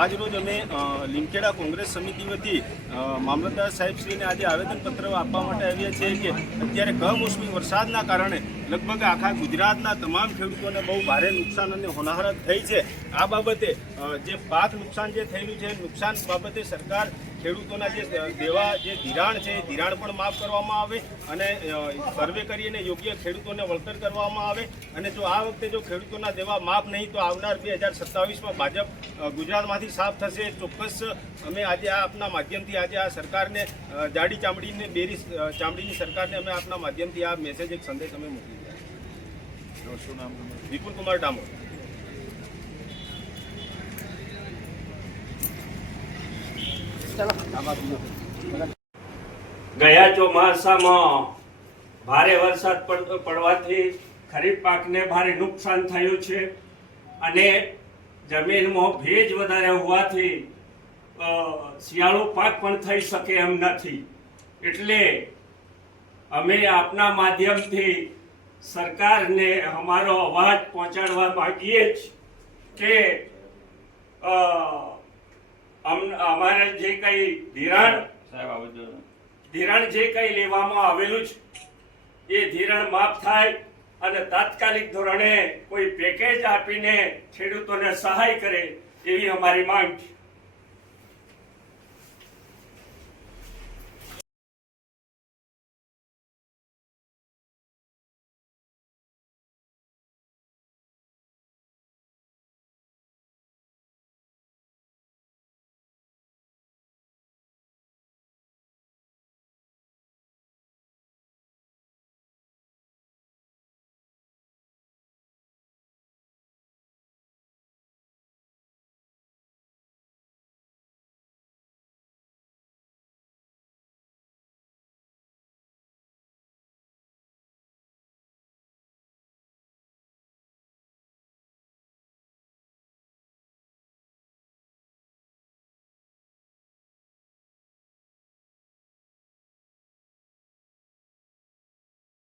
આજ રોજ અમે લીમખેડા કોંગ્રેસ સમિતિ વતી મામલતદાર સાહેબશ્રીને આજે આવેદનપત્ર આપવા માટે આવ્યા છીએ કે અત્યારે કમોસમી વરસાદના કારણે લગભગ આખા ગુજરાતના તમામ ખેડૂતોને બહુ ભારે નુકસાન અને હોનારત થઈ છે। આ બાબતે જે પાક નુકસાન જે થયેલું છે નુકસાન બાબતે સરકાર ખેડૂતોના જે દેવા જે ધિરાણ છે એ ધિરાણ પણ માફ કરવામાં આવે અને સર્વે કરીને યોગ્ય ખેડૂતોને વળતર કરવામાં આવે। અને જો આ વખતે જો ખેડૂતોના દેવા માફ નહીં તો આવનાર 2027માં ભાજપ ગુજરાતમાંથી સાફ થશે। ચોક્કસ અમે આજે આ આપના માધ્યમથી આજે આ સરકારને જાડી ચામડીને બેરી ચામડીની સરકારને અમે આપના માધ્યમથી આ મેસેજ એક સંદેશ અમે મોકલી રહ્યા। શું નામ? વિપુલ કુમાર ડામોર। ગયા ચોમાસામાં ભારે વરસાદ પડવાથી ખરીફ પાકને ભારે નુકસાન થયું છે અને જમીનમાં ભેજ વધારે હોવાથી શિયાળુ પાક પણ થઈ શકે એમ નથી। એટલે અમે આપના માધ્યમથી સરકારને અમારો અવાજ પહોંચાડવા માંગીએ છીએ કે અમારે જે કંઈ ધિરાણ જે કંઈ લેવામાં આવેલું છે એ ધિરાણ માફ થાય અને તાત્કાલિક ધોરણે કોઈ પેકેજ આપીને ખેડૂતોને સહાય કરે એવી અમારી માંગ છે।